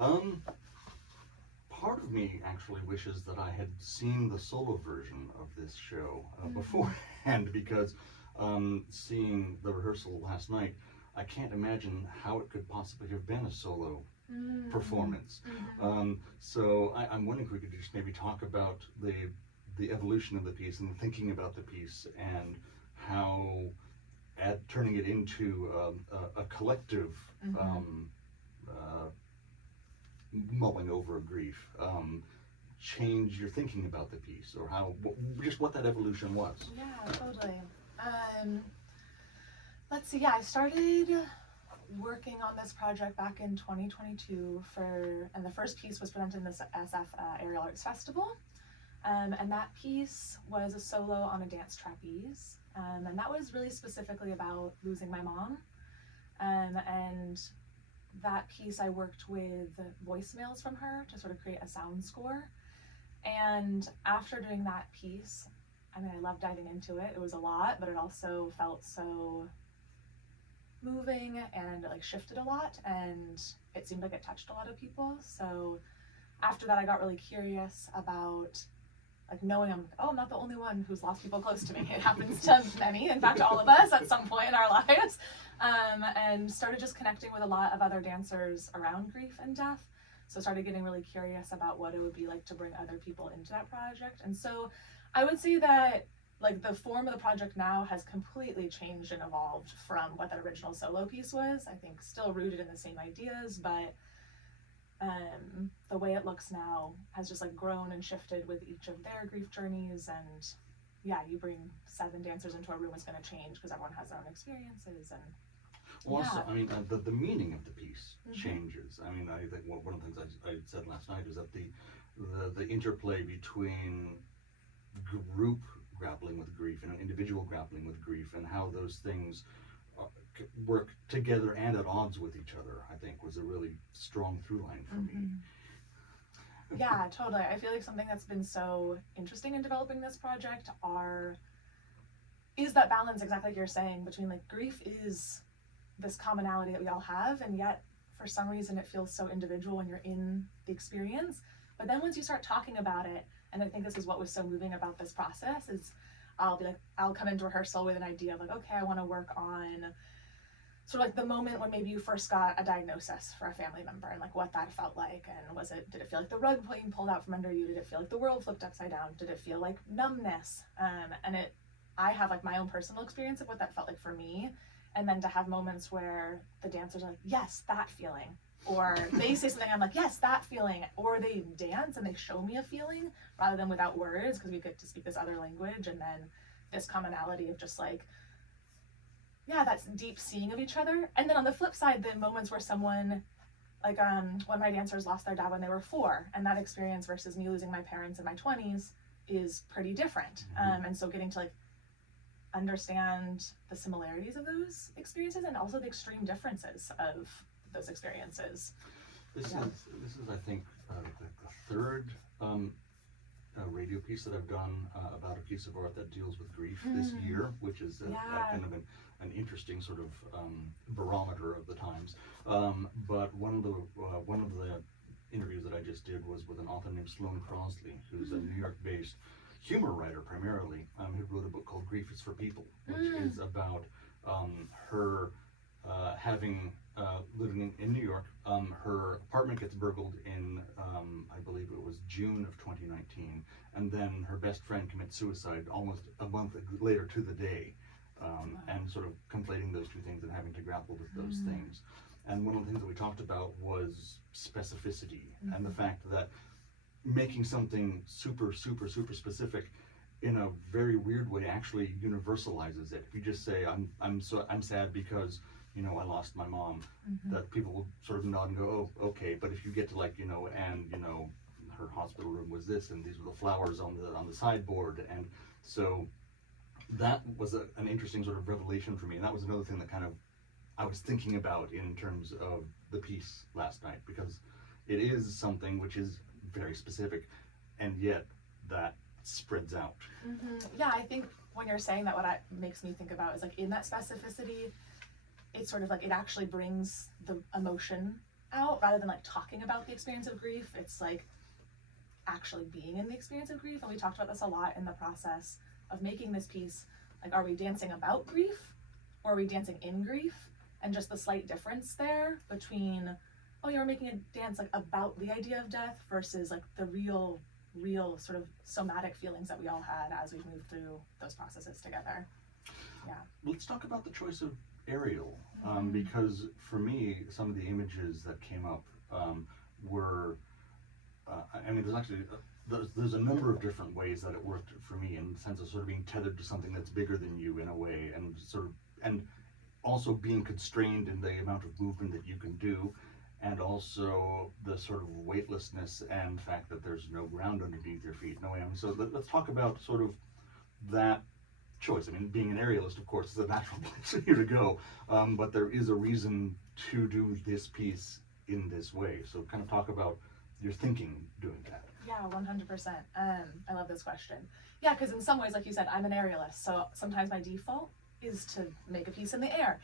Um, Part of me actually wishes that I had seen the solo version of this show beforehand, because seeing the rehearsal last night, I can't imagine how it could possibly have been a solo performance. So I'm wondering if we could just maybe talk about the evolution of the piece and thinking about the piece and how turning it into a collective mulling over of grief change your thinking about the piece, or how just what that evolution was. Yeah, totally. Let's see. Yeah, I started working on this project back in 2022 and the first piece was presented in this SF Aerial Arts Festival, and that piece was a solo on a dance trapeze, and that was really specifically about losing my mom, and that piece I worked with voicemails from her to sort of create a sound score. And after doing that piece, I mean, I loved diving into it. It was a lot, but it also felt so moving and it like shifted a lot, and it seemed like it touched a lot of people. So after that, I got really curious about like knowing I'm not the only one who's lost people close to me. It happens to many, in fact, all of us at some point in our lives. And started just connecting with a lot of other dancers around grief and death. So started getting really curious about what it would be like to bring other people into that project. And so I would say that like the form of the project now has completely changed and evolved from what that original solo piece was. I think still rooted in the same ideas, but the way it looks now has just like grown and shifted with each of their grief journeys. And yeah, you bring 7 dancers into a room, it's going to change because everyone has their own experiences. And well, also, I mean, the meaning of the piece changes. I mean, I think one of the things I said last night is that the interplay between group grappling with grief and an individual grappling with grief, and how those things work together and at odds with each other, I think was a really strong through line for me. Yeah, totally. I feel like something that's been so interesting in developing this project is that balance, exactly like you're saying, between like grief is this commonality that we all have, and yet for some reason it feels so individual when you're in the experience. But then once you start talking about it, and I think this is what was so moving about this process, is I'll come into rehearsal with an idea of like, okay, I want to work on sort of like the moment when maybe you first got a diagnosis for a family member, and like what that felt like, and did it feel like the rug being pulled out from under you? Did it feel like the world flipped upside down? Did it feel like numbness? I have like my own personal experience of what that felt like for me, and then to have moments where the dancers are like, yes, that feeling, or they say something, I'm like, yes, that feeling, or they dance and they show me a feeling rather than without words, because we get to speak this other language, and then this commonality of just like, yeah, that's deep seeing of each other. And then on the flip side, the moments where someone, like one of my dancers lost their dad when they were 4, and that experience versus me losing my parents in my 20s is pretty different. And so getting to like understand the similarities of those experiences and also the extreme differences of those experiences. This is I think the third radio piece that I've done about a piece of art that deals with grief this year, which is kind of an interesting sort of barometer of the times. But one of the interviews that I just did was with an author named Sloane Crosley, who's a New York-based humor writer primarily, who wrote a book called Grief is for People, which is about her having living in New York. Her apartment gets burgled in, I believe it was June of 2019, and then her best friend commits suicide almost a month later to the day, and sort of conflating those two things and having to grapple with those things. And one of the things that we talked about was specificity, and the fact that making something super, super, super specific in a very weird way actually universalizes it. If you just say, I'm sad because, you know, I lost my mom, that people will sort of nod and go, oh, okay. But if you get to like, you know, and you know, her hospital room was this, and these were the flowers on the sideboard, and so that was an interesting sort of revelation for me. And that was another thing that kind of I was thinking about in terms of the piece last night, because it is something which is very specific, and yet that spreads out. Yeah, I think when you're saying that, what it makes me think about is like in that specificity, it's sort of like it actually brings the emotion out rather than like talking about the experience of grief. It's like actually being in the experience of grief. And we talked about this a lot in the process of making this piece. Like, are we dancing about grief or are we dancing in grief? And just the slight difference there between, oh, you're making a dance like about the idea of death versus like the real sort of somatic feelings that we all had as we've moved through those processes together. Yeah. Let's talk about the choice of aerial, because for me, some of the images that came up were, I mean, there's actually, there's a number of different ways that it worked for me, in the sense of sort of being tethered to something that's bigger than you in a way, and sort of, and also being constrained in the amount of movement that you can do, and also the sort of weightlessness and fact that there's no ground underneath your feet. No way. So let's talk about sort of that choice. I mean, being an aerialist, of course, is a natural place for you to go, but there is a reason to do this piece in this way. So kind of talk about your thinking doing that. Yeah, 100%. I love this question. Yeah, because in some ways, like you said, I'm an aerialist, so sometimes my default is to make a piece in the air.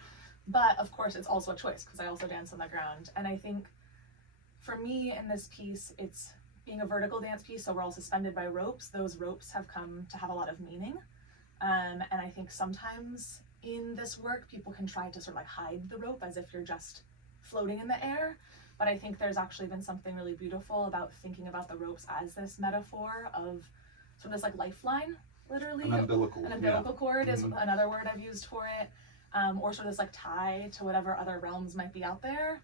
But of course, it's also a choice because I also dance on the ground. And I think for me in this piece, it's being a vertical dance piece, so we're all suspended by ropes. Those ropes have come to have a lot of meaning. And I think sometimes in this work, people can try to sort of like hide the rope as if you're just floating in the air. But I think there's actually been something really beautiful about thinking about the ropes as this metaphor of sort of this like lifeline, literally. An umbilical cord is another word I've used for it. Or sort of this like tie to whatever other realms might be out there.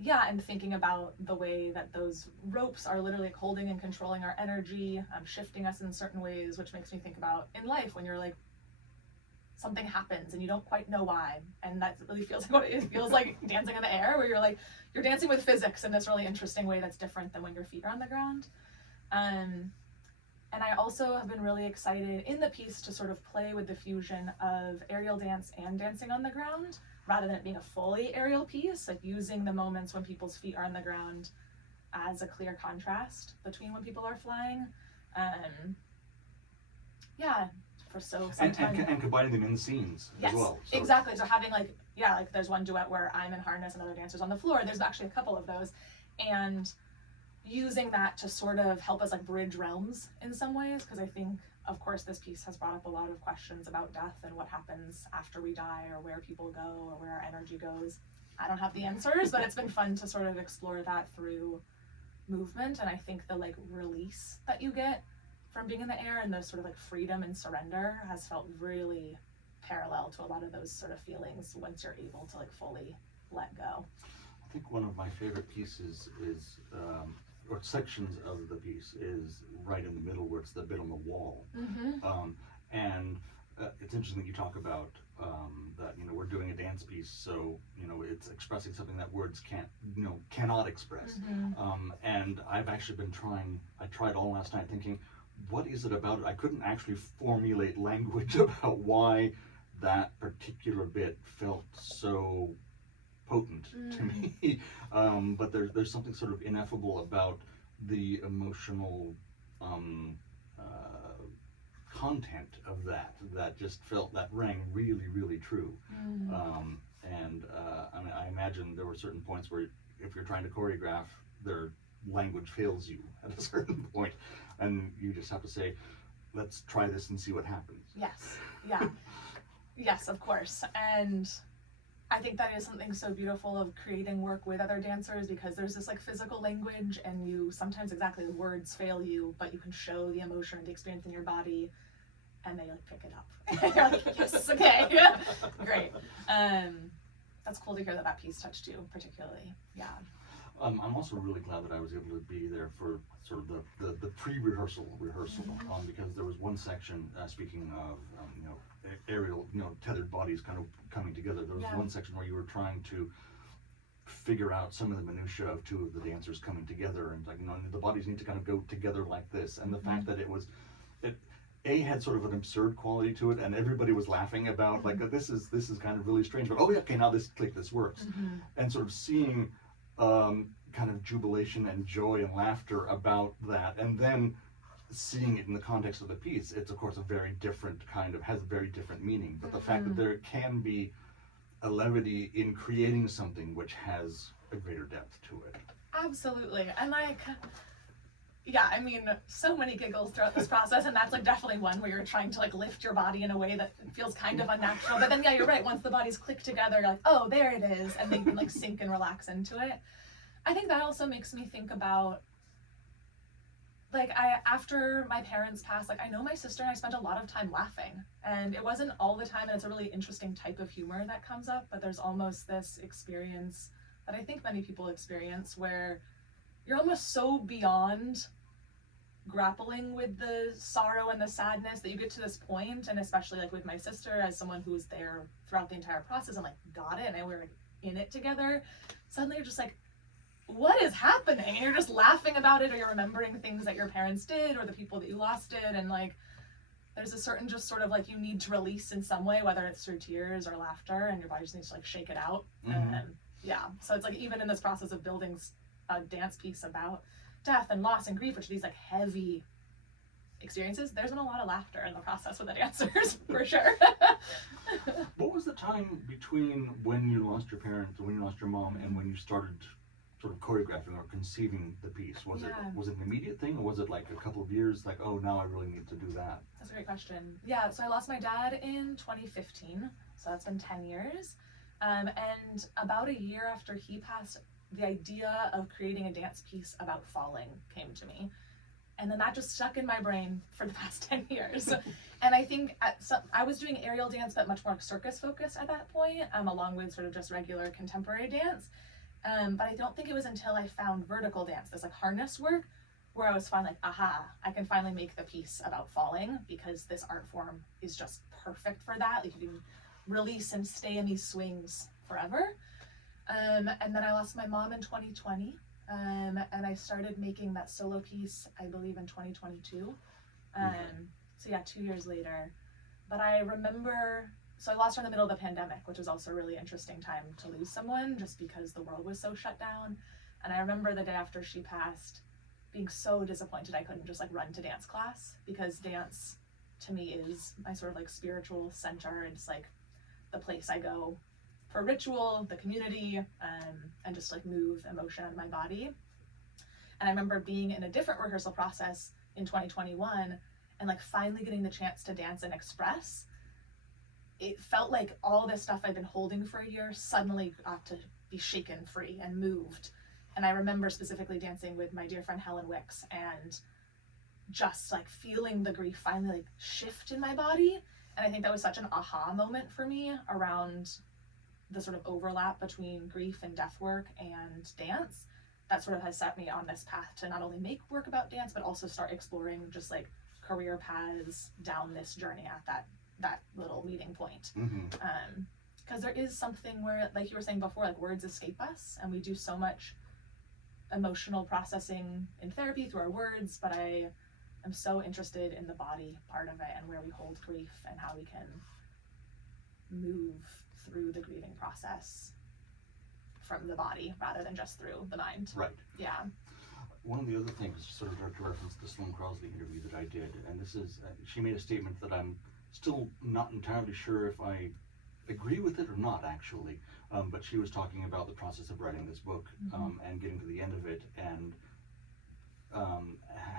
Yeah, and thinking about the way that those ropes are literally like holding and controlling our energy, shifting us in certain ways, which makes me think about in life when you're like, something happens and you don't quite know why. And that really feels like what it is. It feels like dancing in the air, where you're like, you're dancing with physics in this really interesting way that's different than when your feet are on the ground. And I also have been really excited in the piece to sort of play with the fusion of aerial dance and dancing on the ground, rather than it being a fully aerial piece, like using the moments when people's feet are on the ground as a clear contrast between when people are flying. Yeah, for so sometimes. And combining them in scenes as well. So. Exactly. So having like, yeah, like there's one duet where I'm in harness and other dancers on the floor. There's actually a couple of those. And using that to sort of help us like bridge realms in some ways, because I think, of course, this piece has brought up a lot of questions about death and what happens after we die, or where people go, or where our energy goes. I don't have the answers, but it's been fun to sort of explore that through movement. And I think the like release that you get from being in the air and the sort of like freedom and surrender has felt really parallel to a lot of those sort of feelings once you're able to like fully let go. I think one of my favorite pieces is, or sections of the piece, is right in the middle, where it's the bit on the wall. And it's interesting that you talk about that, you know, we're doing a dance piece, so, you know, it's expressing something that words cannot express. And I've actually been I tried all last night thinking, what is it about it? I couldn't actually formulate language about why that particular bit felt so potent to me. But there's something sort of ineffable about the emotional content of that just felt, that rang really, really true. I mean, I imagine there were certain points where if you're trying to choreograph, their language fails you at a certain point, and you just have to say, let's try this and see what happens. Yes. Yeah. Yes, of course. And I think that is something so beautiful of creating work with other dancers, because there's this like physical language, and you sometimes exactly the words fail you, but you can show the emotion or the experience in your body, and they like pick it up. You're like, yes, okay, great. That's cool to hear that piece touched you particularly. Yeah. I'm also really glad that I was able to be there for sort of the pre-rehearsal, because there was one section, speaking of aerial, tethered bodies kind of coming together. There was one section where you were trying to figure out some of the minutia of two of the dancers coming together, and like, the bodies need to kind of go together like this, and the fact that it had sort of an absurd quality to it, and everybody was laughing about like, this is kind of really strange, but okay, now this works, and sort of seeing kind of jubilation and joy and laughter about that, and then seeing it in the context of the piece, it's of course a very different kind of, has a very different meaning. But the fact that there can be a levity in creating something which has a greater depth to it. Absolutely. And like, yeah, I mean, so many giggles throughout this process, and that's like definitely one where you're trying to like lift your body in a way that feels kind of unnatural. But then, yeah, you're right. Once the bodies click together, you're like, oh, there it is, and then you can like sink and relax into it. I think that also makes me think about, like, after my parents passed, like, I know my sister and I spent a lot of time laughing, and it wasn't all the time, and it's a really interesting type of humor that comes up, but there's almost this experience that I think many people experience where you're almost so beyond grappling with the sorrow and the sadness that you get to this point, and especially like with my sister, as someone who was there throughout the entire process and like got it, and we were like, in it together, suddenly you're just like, what is happening? And you're just laughing about it, or you're remembering things that your parents did or the people that you lost did, and like there's a certain just sort of like you need to release in some way, whether it's through tears or laughter, and your body just needs to like shake it out. And yeah, so it's like even in this process of building a dance piece about death and loss and grief, which are these like heavy experiences, there's been a lot of laughter in the process with the dancers for sure. What was the time between when you lost your parents or when you lost your mom and when you started sort of choreographing or conceiving the piece? Was it an immediate thing, or was it like a couple of years, like, oh, now I really need to do that? That's a great question. Yeah, so I lost my dad in 2015, so that's been 10 years. And about a year after he passed, the idea of creating a dance piece about falling came to me. And then that just stuck in my brain for the past 10 years. And I think I was doing aerial dance, but much more circus focused at that point, along with sort of just regular contemporary dance. But I don't think it was until I found vertical dance, this like harness work, where I was finally like, aha, I can finally make the piece about falling, because this art form is just perfect for that. Like you can release and stay in these swings forever. And then I lost my mom in 2020. And I started making that solo piece, I believe, in 2022. So yeah, 2 years later. But I remember, so I lost her in the middle of the pandemic, which was also a really interesting time to lose someone, just because the world was so shut down. And I remember the day after she passed being so disappointed I couldn't just like run to dance class, because dance to me is my sort of like spiritual center. It's like the place I go for ritual, the community, and just like move emotion out of my body. And I remember being in a different rehearsal process in 2021 and like finally getting the chance to dance and express. It felt like all this stuff I'd been holding for a year suddenly got to be shaken free and moved. And I remember specifically dancing with my dear friend Helen Wicks and just like feeling the grief finally like shift in my body. And I think that was such an aha moment for me around the sort of overlap between grief and death work and dance that sort of has set me on this path to not only make work about dance, but also start exploring just like career paths down this journey at that little meeting point. Because there is something where, like you were saying before, like words escape us, and we do so much emotional processing in therapy through our words, but I am so interested in the body part of it and where we hold grief and how we can move through the grieving process from the body rather than just through the mind. Right. Yeah. One of the other things, sort of to reference the Sloane Crosley interview that I did, and this is, she made a statement that I'm still not entirely sure if I agree with it or not, actually, but she was talking about the process of writing this book and getting to the end of it, and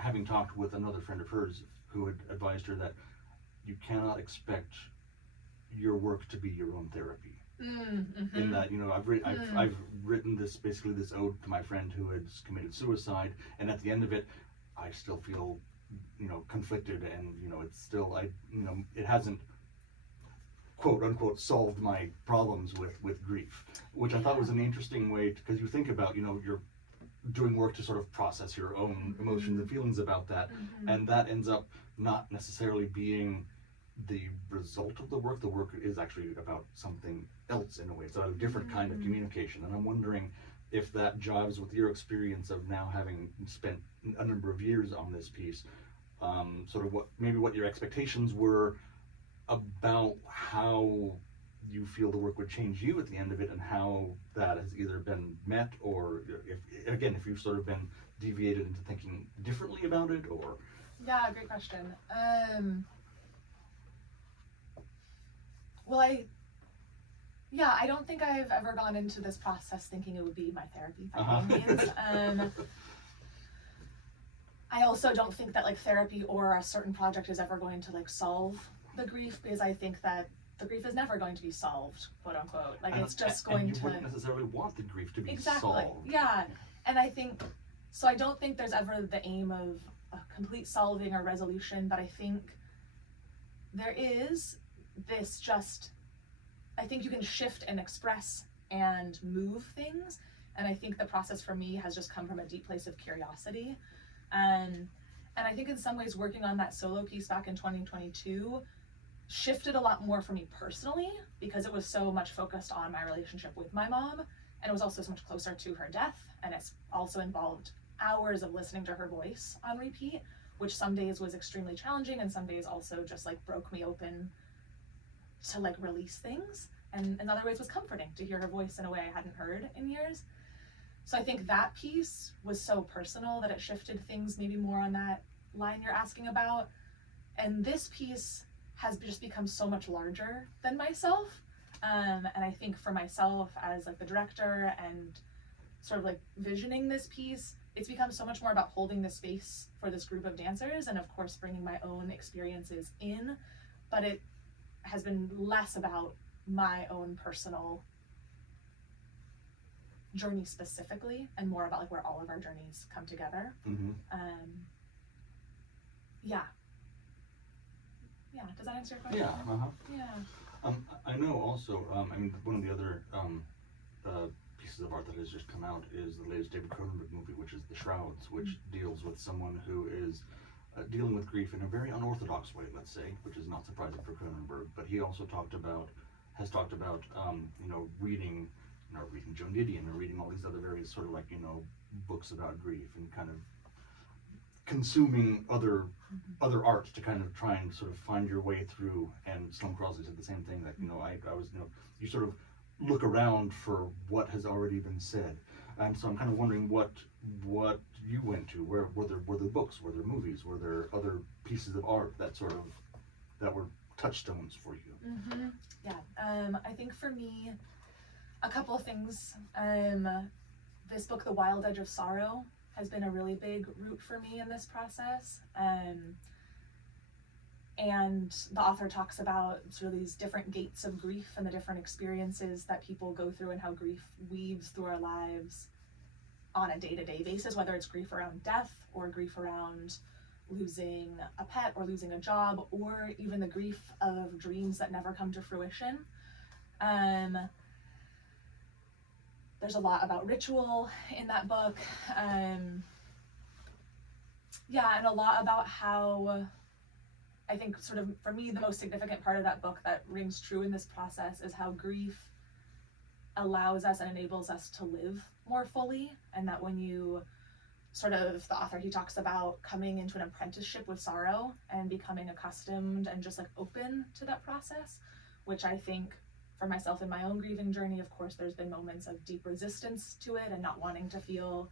having talked with another friend of hers who had advised her that you cannot expect your work to be your own therapy. In that, you know, I've written this ode to my friend who had committed suicide, and at the end of it, I still feel, you know, conflicted, and you know, it's still, it hasn't quote unquote solved my problems with grief, which I thought was an interesting way, because you think about, you know, you're doing work to sort of process your own emotions and feelings about that, and that ends up not necessarily being the result of the work. The work is actually about something else in a way. It's a different kind of communication, and I'm wondering if that jives with your experience of now having spent a number of years on this piece, sort of what your expectations were about how you feel the work would change you at the end of it, and how that has either been met, or if you've sort of been deviated into thinking differently about it, or... Yeah, great question. Well, Yeah, I don't think I've ever gone into this process thinking it would be my therapy by any means. I also don't think that like therapy or a certain project is ever going to like solve the grief, because I think that the grief is never going to be solved, quote unquote. Like it's just going and to. you wouldn't necessarily want the grief to be Exactly. solved. Yeah. And I think so. I don't think there's ever the aim of a complete solving or resolution, but I think there is this just. I think you can shift and express and move things, and I think the process for me has just come from a deep place of curiosity. And I think in some ways working on that solo piece back in 2022 shifted a lot more for me personally, because it was so much focused on my relationship with my mom, and it was also so much closer to her death, and it's also involved hours of listening to her voice on repeat, which some days was extremely challenging and some days also just like broke me open to like release things, and in other ways was comforting to hear her voice in a way I hadn't heard in years. So I think that piece was so personal that it shifted things maybe more on that line you're asking about. And this piece has just become so much larger than myself. And I think for myself as like the director and sort of like visioning this piece, it's become so much more about holding the space for this group of dancers and of course bringing my own experiences in, but it has been less about my own personal journey specifically and more about like where all of our journeys come together. Yeah, does that answer your question? Yeah. I know also, I mean, one of the other pieces of art that has just come out is the latest David Cronenberg movie, which is The Shrouds, which deals with someone who is dealing with grief in a very unorthodox way, let's say, which is not surprising for Cronenberg. But he also has talked about reading Joan Didion and reading all these other various sort of like books about grief and kind of consuming other art to kind of try and sort of find your way through. And Sloane Crosley said the same thing, that I was you sort of look around for what has already been said. And so I'm kind of wondering what you went to. Were there books? Were there movies? Were there other pieces of art that were touchstones for you? Yeah, I think for me, a couple of things. This book, The Wild Edge of Sorrow, has been a really big root for me in this process. And the author talks about sort of these different gates of grief and the different experiences that people go through and how grief weaves through our lives on a day-to-day basis, whether it's grief around death or grief around losing a pet or losing a job, or even the grief of dreams that never come to fruition. There's a lot about ritual in that book. And a lot about how I think sort of for me the most significant part of that book that rings true in this process is how grief allows us and enables us to live more fully, and that when you the author, he talks about coming into an apprenticeship with sorrow and becoming accustomed and just like open to that process, which I think for myself in my own grieving journey, of course, there's been moments of deep resistance to it and not wanting to feel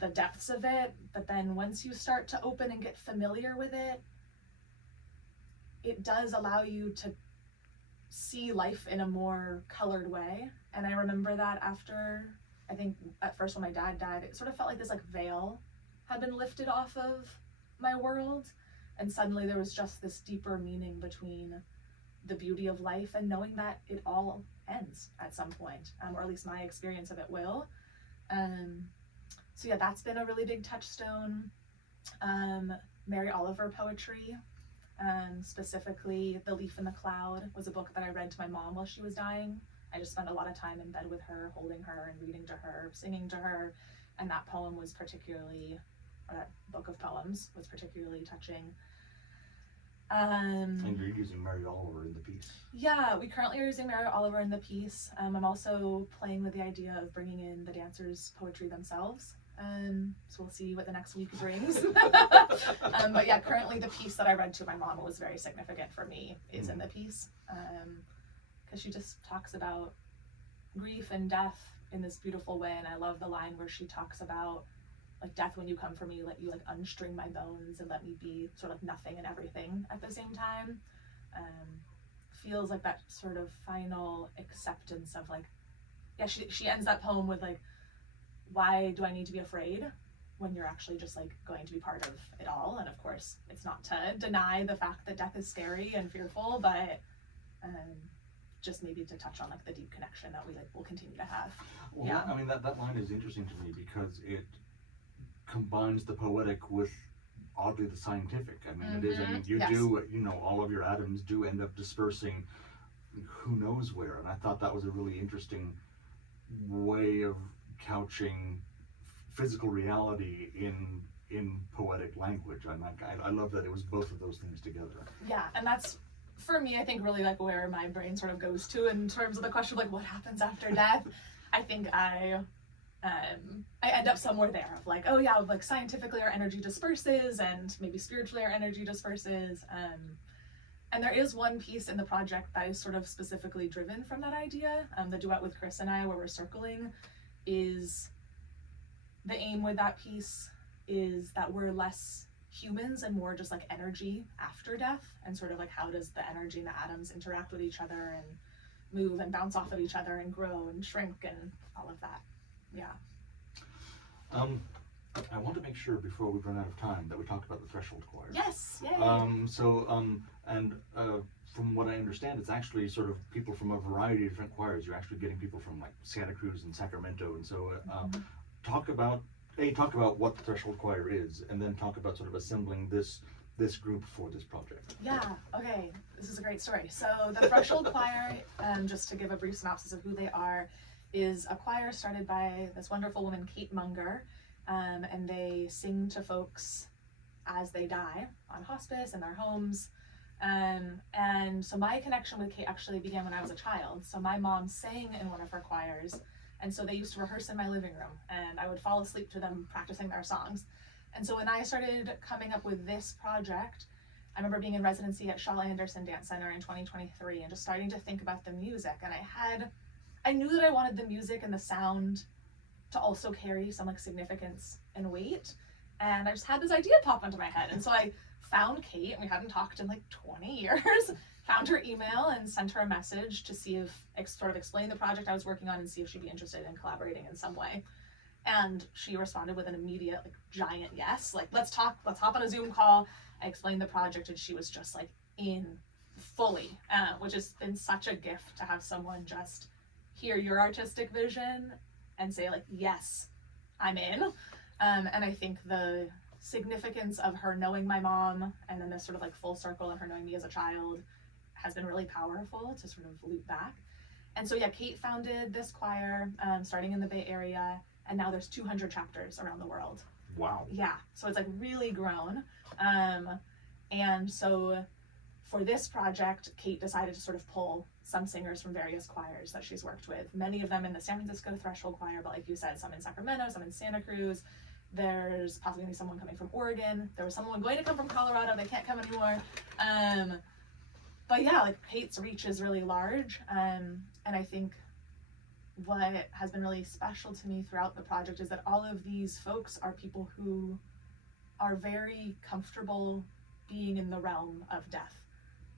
the depths of it. But then once you start to open and get familiar with it, it does allow you to see life in a more colored way. And I remember that after, I think at first when my dad died, it sort of felt like this like veil had been lifted off of my world. And suddenly there was just this deeper meaning between the beauty of life and knowing that it all ends at some point, or at least my experience of it will. So yeah, that's been a really big touchstone. Mary Oliver poetry, specifically The Leaf in the Cloud, was a book that I read to my mom while she was dying. I just spent a lot of time in bed with her, holding her and reading to her, singing to her, and that book of poems was particularly touching. And you're using Mary Oliver in the piece. Yeah, we currently are using Mary Oliver in the piece. I'm also playing with the idea of bringing in the dancers' poetry themselves. So we'll see what the next week brings. But yeah, currently the piece that I read to my mom was very significant for me is in the piece. Because she just talks about grief and death in this beautiful way. And I love the line where she talks about like, death, when you come for me, let you like unstring my bones and let me be sort of nothing and everything at the same time. feels like that sort of final acceptance of like, yeah, she ends that poem with like, why do I need to be afraid when you're actually just like going to be part of it all? And of course, it's not to deny the fact that death is scary and fearful, but just maybe to touch on like the deep connection that we like will continue to have. Well, yeah. I mean, that line is interesting to me because it combines the poetic with oddly the scientific. I mean, it is, I mean, you do, you know, all of your atoms do end up dispersing who knows where. And I thought that was a really interesting way of couching physical reality in poetic language. I love that it was both of those things together. Yeah, and that's, for me, I think really like where my brain sort of goes to in terms of the question of like what happens after death. I think I end up somewhere there of like, oh yeah, like scientifically our energy disperses and maybe spiritually our energy disperses. And there is one piece in the project that is sort of specifically driven from that idea. The duet with Chris and I, where we're circling, is the aim with that piece is that we're less humans and more just like energy after death, and sort of like how does the energy and the atoms interact with each other and move and bounce off of each other and grow and shrink and all of that. Yeah. I want to make sure before we run out of time that we talk about the Threshold Choir. Yes, yay! From what I understand, it's actually sort of people from a variety of different choirs. You're actually getting people from like Santa Cruz and Sacramento, and so talk about what the Threshold Choir is, and then talk about sort of assembling this group for this project. Yeah, okay, this is a great story. So the Threshold Choir, just to give a brief synopsis of who they are, is a choir started by this wonderful woman, Kate Munger, and they sing to folks as they die on hospice in their homes. And so my connection with Kate actually began when I was a child. So my mom sang in one of her choirs, and so they used to rehearse in my living room, and I would fall asleep to them practicing their songs. And so when I started coming up with this project, I remember being in residency at Shaw Anderson Dance Center in 2023 and just starting to think about the music. And I knew that I wanted the music and the sound to also carry some like significance and weight. And I just had this idea pop into my head. And so I found Kate, and we hadn't talked in like 20 years, found her email and sent her a message to see if, sort of explain the project I was working on and see if she'd be interested in collaborating in some way. And she responded with an immediate, like, giant yes. Like, let's talk, let's hop on a Zoom call. I explained the project, and she was just like in fully, which has been such a gift to have someone just hear your artistic vision and say like, yes, I'm in. And I think the significance of her knowing my mom and then this sort of like full circle and her knowing me as a child has been really powerful to sort of loop back. And so yeah, Kate founded this choir starting in the Bay Area, and now there's 200 chapters around the world. Wow. Yeah, so it's like really grown. And so for this project, Kate decided to sort of pull some singers from various choirs that she's worked with, many of them in the San Francisco Threshold Choir, but like you said, some in Sacramento, some in Santa Cruz. There's possibly gonna be someone coming from Oregon. There was someone going to come from Colorado. They can't come anymore. But yeah, like Kate's reach is really large. And I think what has been really special to me throughout the project is that all of these folks are people who are very comfortable being in the realm of death.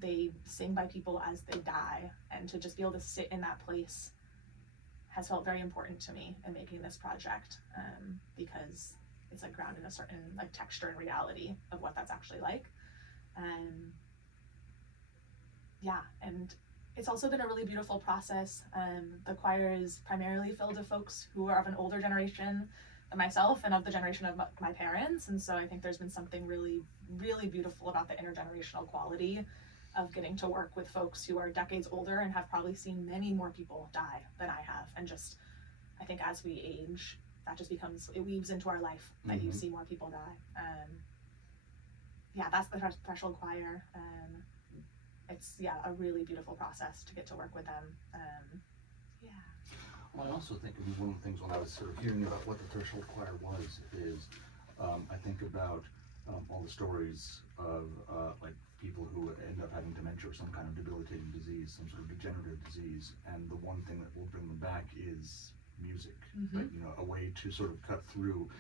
They sing by people as they die, and to just be able to sit in that place has felt very important to me in making this project, because it's like grounded in a certain like texture and reality of what that's actually like. Yeah, and it's also been a really beautiful process. The choir is primarily filled with folks who are of an older generation than myself and of the generation of my parents, and so I think there's been something really, really beautiful about the intergenerational quality of getting to work with folks who are decades older and have probably seen many more people die than I have. And just, I think as we age, that just becomes, it weaves into our life that you see more people die. Yeah, that's the Threshold Choir. It's, yeah, a really beautiful process to get to work with them. Yeah. Well, I also think one of the things when I was sort of hearing about what the Threshold Choir was is, I think about all the stories of like people who end up having dementia or some kind of debilitating disease, some sort of degenerative disease, and the one thing that will bring them back is music. Like, you know, a way to sort of cut through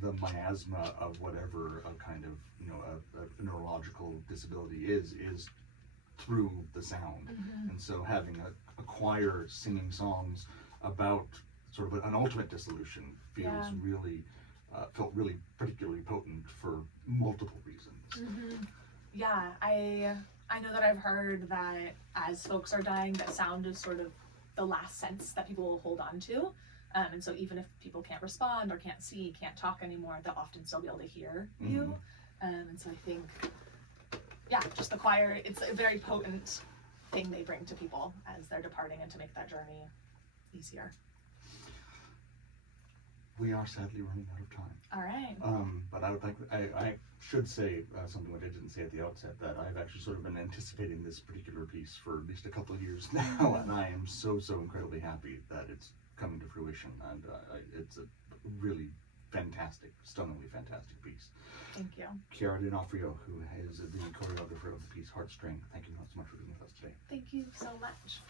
the miasma of whatever a kind of, you know, a neurological disability is through the sound. And so having a choir singing songs about sort of an ultimate dissolution feels really, felt really particularly potent for multiple reasons. Yeah, I know that I've heard that as folks are dying, that sound is sort of the last sense that people will hold on to. And so even if people can't respond or can't see, can't talk anymore, they'll often still be able to hear you. And so I think, just the choir, it's a very potent thing they bring to people as they're departing and to make that journey easier. We are sadly running out of time. All right. But I would like, I should say something that I didn't say at the outset, that I've actually sort of been anticipating this particular piece for at least a couple of years now, and I am so incredibly happy that it's coming to fruition, and it's a really fantastic, stunningly fantastic piece. Thank you. Ciarra D'Onofrio, who is the choreographer of the piece Heartstring, thank you so much for being with us today. Thank you so much.